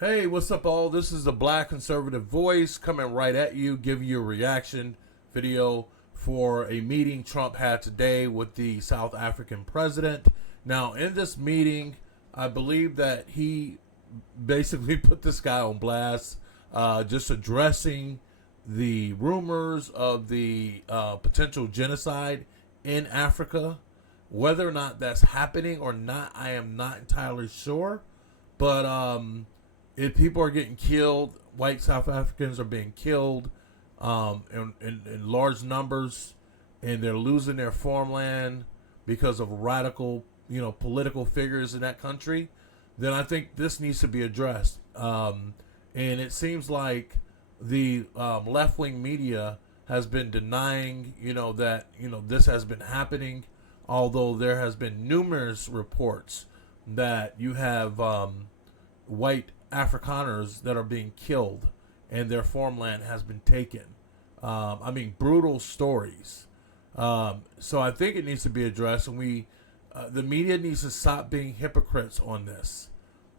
Hey, what's up, all? This is the Black Conservative Voice coming right at you, giving you a reaction video for a meeting Trump had today with the South African president. Now, in this meeting, I believe that he basically put this guy on blast, just addressing the rumors of the potential genocide in Africa. Whether or not that's happening or not, I am not entirely sure. But if people are getting killed, white South Africans are being killed in large numbers, and they're losing their farmland because of radical, political figures in that country, then I think this needs to be addressed. And it seems like the left-wing media has been denying, that this has been happening, although there has been numerous reports that you have white Afrikaners that are being killed and their farmland has been taken. Brutal stories. So I think it needs to be addressed, and the media needs to stop being hypocrites on this.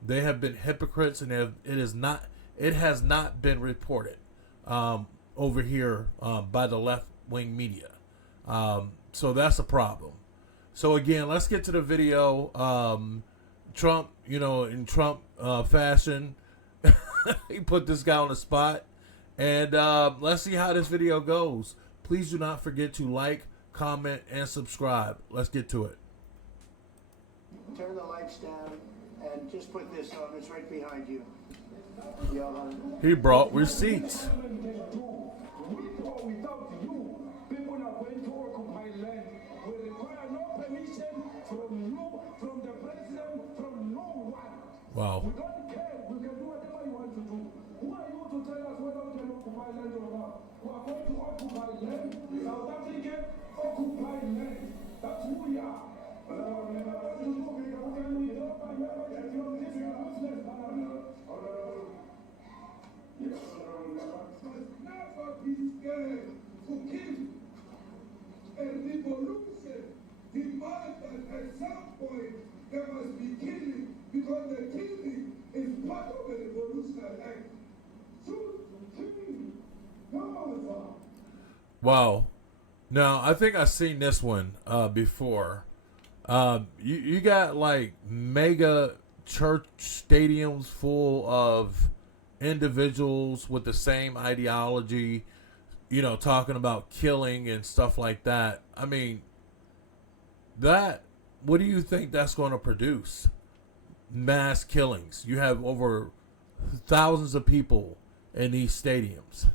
They have been hypocrites, and it has not been reported over here by the left-wing media. So that's a problem. So again, let's get to the video. Trump, in Trump fashion, he put this guy on the spot. And let's see how this video goes. Please do not forget to like, comment, and subscribe. Let's get to it. Turn the lights down and just put this on. It's right behind you. He brought receipts. Wow. We don't care. We can do whatever you want to do. Who are you to tell us whether we can occupy land or not? We are going to occupy land. South Africa occupy land. That's who we are. Never be scared to kill. A revolution demands that at some point there must be killing, because the killing is part of the revolutionary act. Shoot, kill, Gaza. Wow. Now, I think I've seen this one before. You got like mega church stadiums full of individuals with the same ideology, talking about killing and stuff like that. What do you think that's going to produce? Mass killings. You have over thousands of people in these stadiums.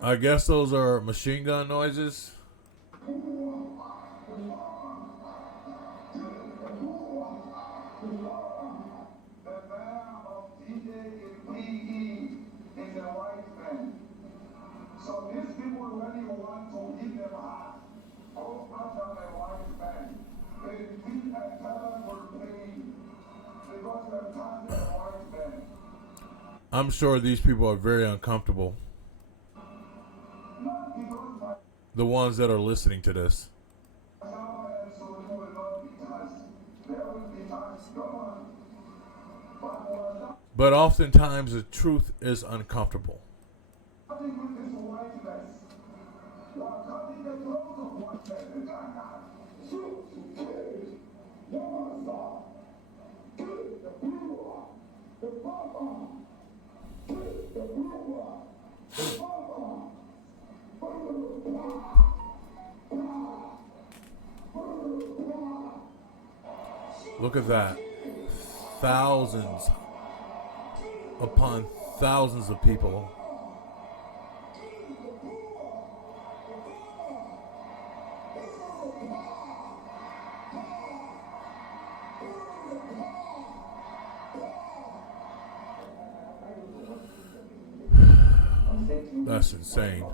I guess those are machine gun noises. So these people really want to give them heart. Go after the white man. They feel a terrible pain because they turned the white man. I'm sure these people are very uncomfortable. The ones that are listening to this. But oftentimes the truth is uncomfortable. Look at that. Thousands upon thousands of people. That's insane.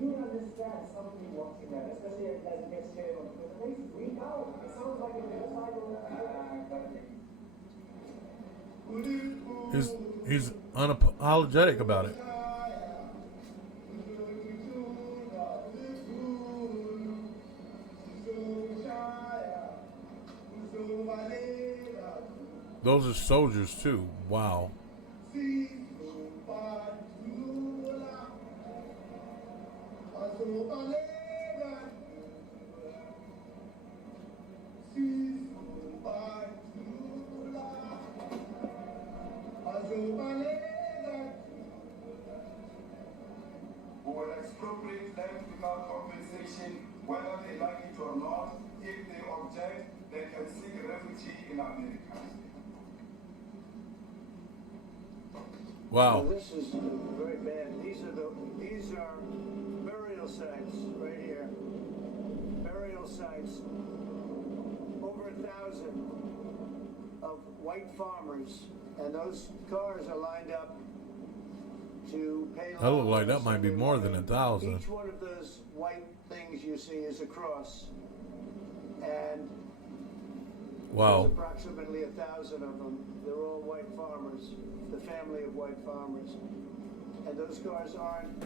You understand? somebody watching that, especially as it gets tailed, because it makes you freak out. It sounds like a genocidal. He's unapologetic about it. Those are soldiers too. Wow. Who will expropriate land without compensation, whether they like it or not. If they object, they can seek refugee in America. Wow. Well, this is very bad. These are burial sites right here. Burial sites. Over 1,000 of white farmers, and those cars are lined up to pay. That look like that might be more than 1,000. Each one of those white things you see is a cross, and Wow. there's approximately 1,000 of them. They're all white farmers, the family of white farmers, and those cars aren't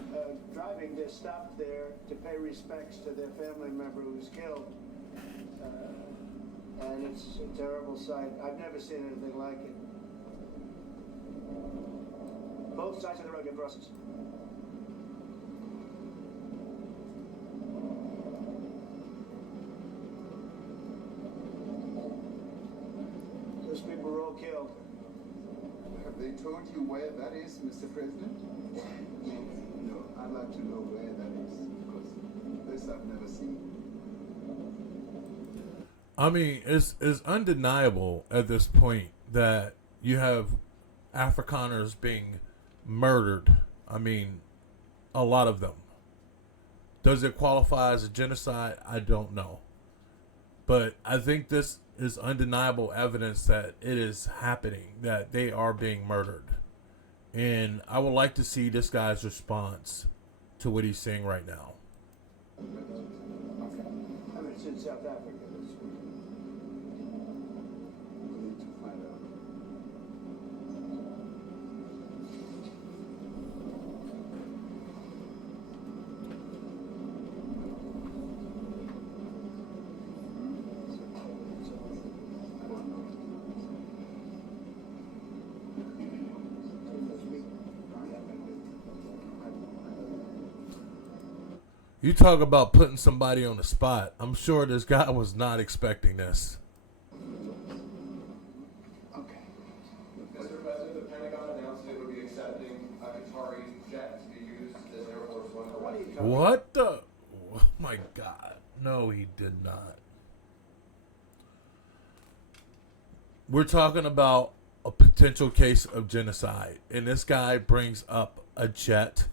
driving. They're stopped there to pay respects to their family member who's killed, and it's a terrible sight. I've never seen anything like it. Both sides of the road get crosses. Those people were all killed. Have they told you where that is, Mr. President? No, I'd like to know where that is, because this I've never seen. I mean, it's undeniable at this point that you have Afrikaners being murdered. I mean, a lot of them. Does it qualify as a genocide? I don't know. But I think this is undeniable evidence that it is happening, that they are being murdered. And I would like to see this guy's response to what he's saying right now. I mean, it's in South Africa. We need to find out. You talk about putting somebody on the spot. I'm sure this guy was not expecting this. Okay. Mr. President, the Pentagon announced it would be accepting a Qatari jet to be used as Air Force One. What the? Oh my God. No, he did not. We're talking about a potential case of genocide, and this guy brings up a jet.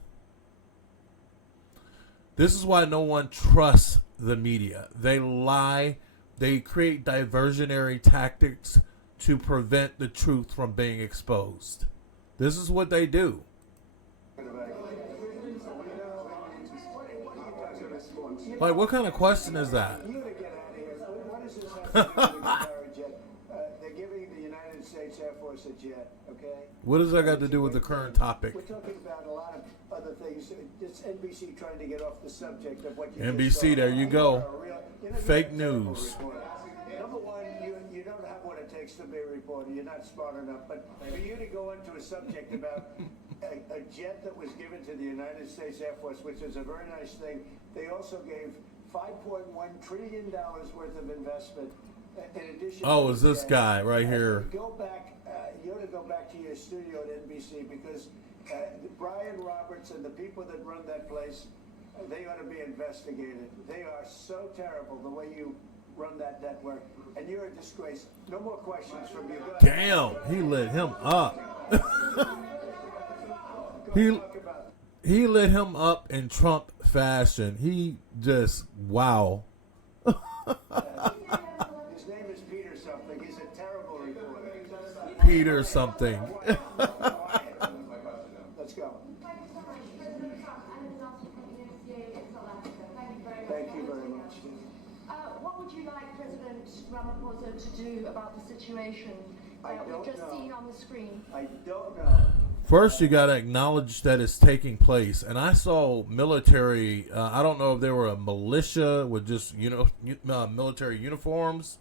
This is why no one trusts the media. They lie. They create diversionary tactics to prevent the truth from being exposed. This is what they do. Like, what kind of question is that? You to get out of here. What does this have to do with the Qatari jet? They're giving the United States Air Force a jet, okay? What does that got to do with the current topic? We're talking about a lot of other things. It's NBC trying to get off the subject of what you NBC, just saw. there you go. You're not Fake a terrible news. reporter. Number one, you don't have what it takes to be a reporter. You're not smart enough. But for you to go into a subject about a jet that was given to the United States Air Force, which is a very nice thing, they also gave $5.1 trillion worth of investment. In addition, Oh, is this guy right here? Go back. You ought to go back to your studio at NBC, because Brian Roberts and the people that run that place, they ought to be investigated. They are so terrible the way you run that network, and you're a disgrace. No more questions from you. Go ahead. Damn, he lit him up. He lit him up in Trump fashion. He just, wow. His name is Peter something. He's a terrible reporter. Peter something. Let's go. Thank you so much. President Trump, I have an announcement from the USDA in South Africa. what would you like President Ramaphosa to do about the situation that we've just seen on the screen? I don't know. First, you got to acknowledge that it's taking place. And I saw military, I don't know if they were a militia with just, military uniforms,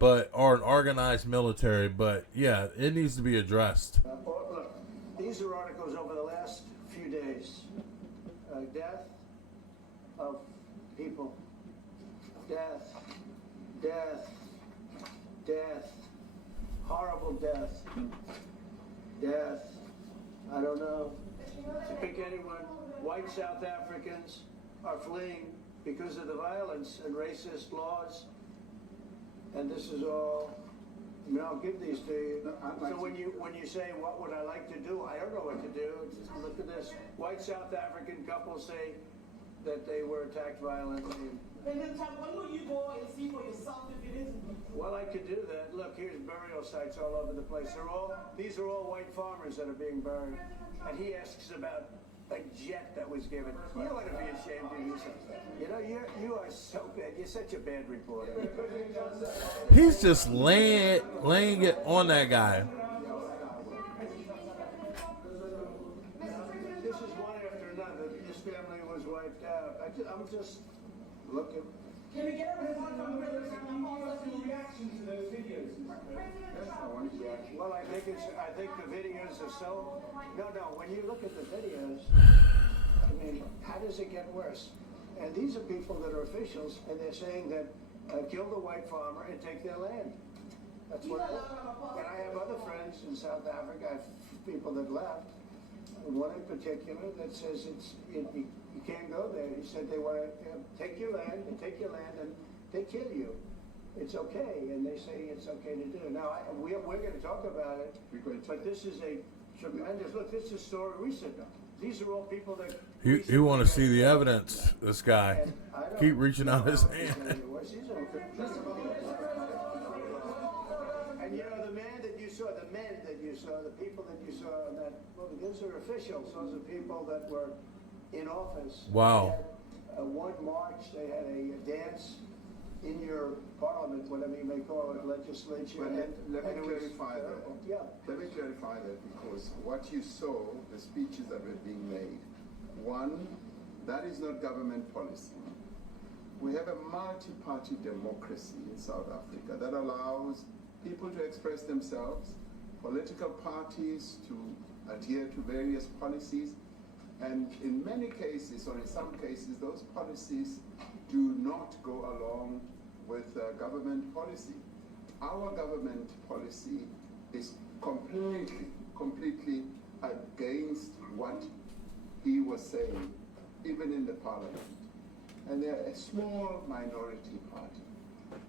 or an organized military. But, yeah, it needs to be addressed. Look, these are articles over the last few days. Death of people. Death. Death. Death. Horrible death. Death. I don't know. To pick anyone, white South Africans are fleeing because of the violence and racist laws. And this is all, I'll give these to you. So when you say, what would I like to do? I don't know what to do. Just look at this. White South African couple say that they were attacked violently. President Trump, when will you go and see for yourself if it isn't? Well, I could do that. Look, here's burial sites all over the place. These are all white farmers that are being buried. And he asks about a jet that was given. You ought to be ashamed of yourself. You are so bad. You're such a bad reporter. He's just laying it on that guy. This is one after another. This family was wiped out. I'm just looking. Can we get a response from President Ramaphosa's reaction to those videos? Well, I think the videos are so. No. When you look at the videos, I mean, how does it get worse? And these are people that are officials, and they're saying that kill the white farmer and take their land. That's what. And I have other friends in South Africa. I have people that left. One in particular that says you can't go there. He said they want to take your land, and they kill you. It's okay, and they say it's okay to do. Now, we're going to talk about it, but this is a tremendous, look, this is story recent. These are all people that... You want to see the evidence, this guy. Keep reaching out his hand. And the men that you saw, the people that you saw, in that movie, those are officials. Those are people that were in office. Wow. They had one march, they had a dance in your parliament, whatever you may call it, legislature. But let me clarify that. Yeah. Let me clarify that, because what you saw, the speeches that were being made, one, that is not government policy. We have a multi-party democracy in South Africa that allows people to express themselves, political parties to adhere to various policies, and in many cases, or in some cases, those policies do not go along with government policy. Our government policy is completely against what he was saying, even in the parliament. And they're a small minority party,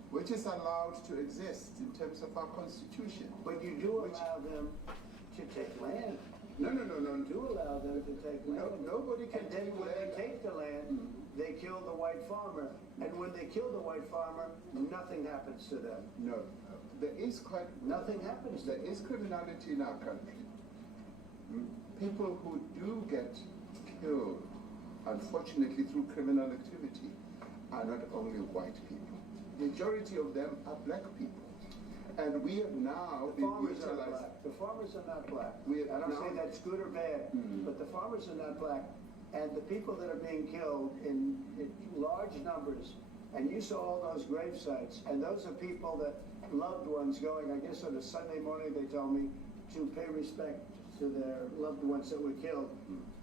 which is allowed to exist in terms of our constitution. But you do allow them to take land. No. You do allow them to take land. Nobody can And then when they take the land, they kill the white farmer. And when they kill the white farmer, nothing happens to them. No. There is Nothing happens to There them. is criminality in our country. People who do get killed, unfortunately, through criminal activity, are not only white people. Majority of them are black people. And we have now The been farmers are utilized. black. The farmers are not black. I We have don't say now- that's good or bad, but the farmers are not black. And the people that are being killed in large numbers, and you saw all those grave sites, and those are people that loved ones going, I guess on a Sunday morning, they told me, to pay respect to their loved ones that were killed.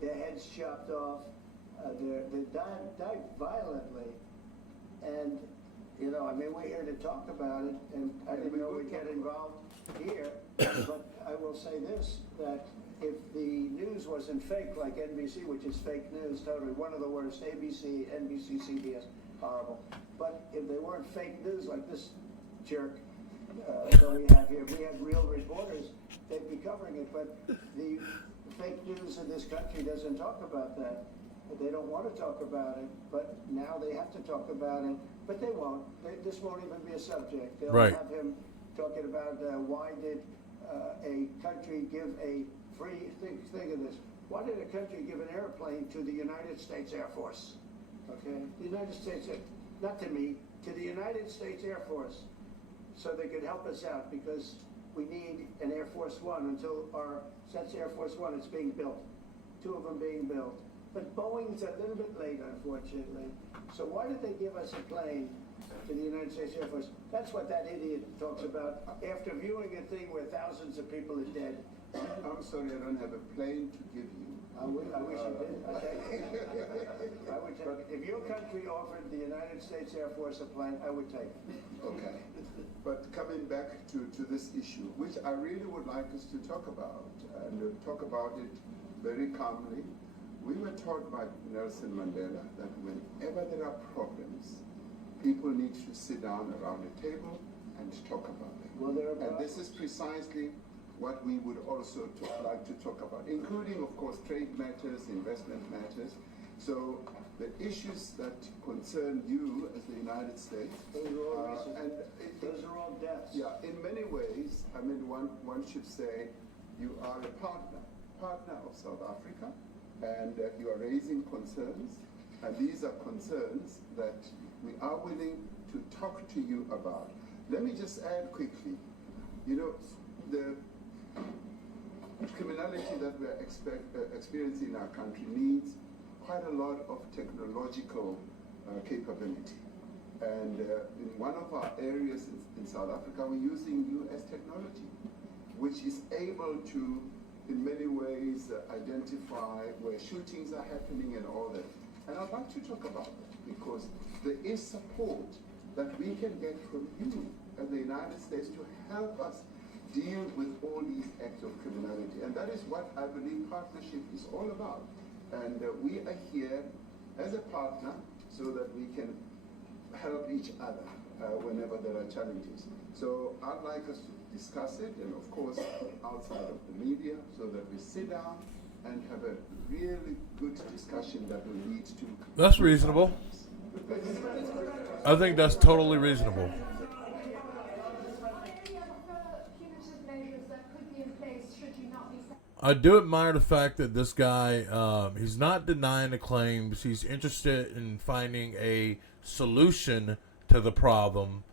Their heads chopped off, they died violently. And, we're here to talk about it, and I didn't know we'd get involved here, but I will say this, that if the news wasn't fake like NBC, which is fake news, totally, one of the worst, ABC, NBC, CBS, horrible. But if they weren't fake news like this jerk that we have here, if we had real reporters, they'd be covering it. But the fake news in this country doesn't talk about that. They don't want to talk about it, but now they have to talk about it. But they won't. This won't even be a subject. They'll Right. have him talking about why did a country give a free, think of this, why did a country give an airplane to the United States Air Force? Okay? The United States, not to me, to the United States Air Force, so they could help us out, because we need an Air Force One until since Air Force One is being built. 2 of them being built. But Boeing's a little bit late, unfortunately. So why did they give us a plane to the United States Air Force? That's what that idiot talks about after viewing a thing where thousands of people are dead. I'm sorry, I don't have a plane to give you. I wish you did. I would take it. If your country offered the United States Air Force a plane, I would take it. Okay. But coming back to this issue, which I really would like us to talk about, and talk about it very calmly. We were taught by Nelson Mandela that whenever there are problems, people need to sit down around a table and talk about them. Well, and this is precisely what we would also like to talk about, including, of course, trade matters, investment matters. So the issues that concern you as the United States, those are all deaths. Yeah, in many ways, I mean, one should say you are a partner of South Africa, and you are raising concerns, and these are concerns that we are willing to talk to you about. Let me just add quickly, you know, the criminality that we're experiencing in our country needs quite a lot of technological capability. And in one of our areas in South Africa, we're using US technology, which is able to, in many ways, identify where shootings are happening and all that. And I'd like to talk about that, because there is support that we can get from you as the United States to help us deal with all these acts of criminality. And that is what I believe partnership is all about. And we are here as a partner so that we can help each other whenever there are challenges. So I'd like us to discuss it, and of course outside of the media, so that we sit down and have a really good discussion that will lead to... That's reasonable. I think that's totally reasonable. I do admire the fact that this guy, he's not denying the claims. He's interested in finding a solution to the problem,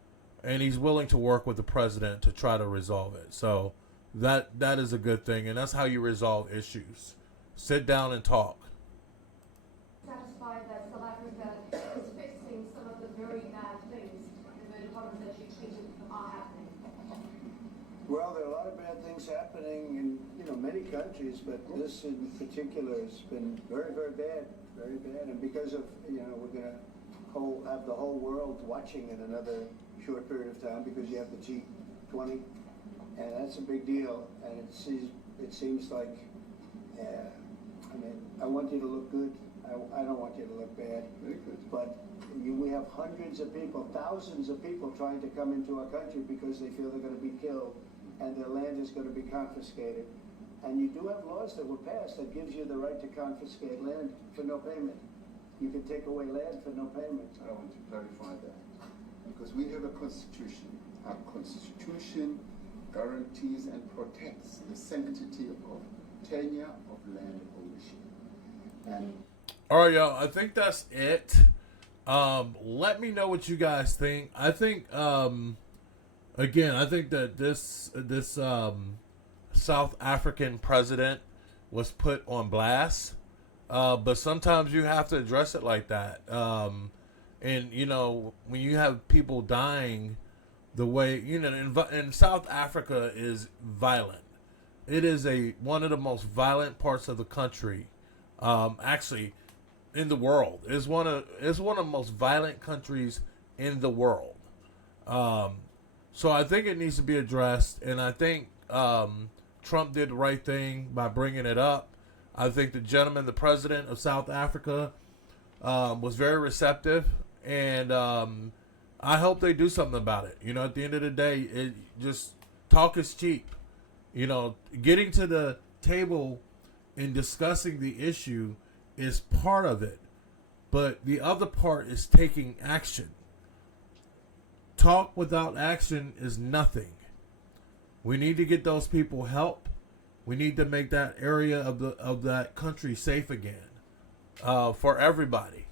and he's willing to work with the president to try to resolve it. So that is a good thing, and that's how you resolve issues. Sit down and talk. Satisfied that South Africa is fixing some of the very bad things that the problems that you tweeted are happening. Well, there are a lot of bad things happening in many countries, but this in particular has been very, very bad, very bad. And because of we're going to have the whole world watching in another short period of time, because you have the G20, and that's a big deal. And it seems like, I mean, I want you to look good. I don't want you to look bad. Very good. But we have hundreds of people, thousands of people trying to come into our country because they feel they're going to be killed and their land is going to be confiscated. And you do have laws that were passed that gives you the right to confiscate land for no payment. You can take away land for no payment. I want to clarify that, because we have a constitution. Our constitution guarantees and protects the sanctity of tenure of land ownership. And all right, y'all, I think that's it. Let me know what you guys think. I think, again, I think that this South African president was put on blast. But sometimes you have to address it like that. And, when you have people dying the way, and South Africa is violent. It is one of the most violent parts of the country, actually, in the world. It's one of the most violent countries in the world. So I think it needs to be addressed, and I think Trump did the right thing by bringing it up. I think the gentleman, the president of South Africa, was very receptive, and I hope they do something about it. At the end of the day, talk is cheap. Getting to the table and discussing the issue is part of it, but the other part is taking action. Talk without action is nothing. We need to get those people help. We need to make that area of that country safe again, for everybody.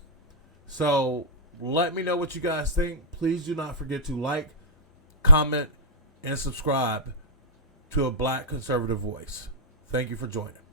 So Let me know what you guys think. Please do not forget to like, comment, and subscribe to A Black Conservative Voice. Thank you for joining.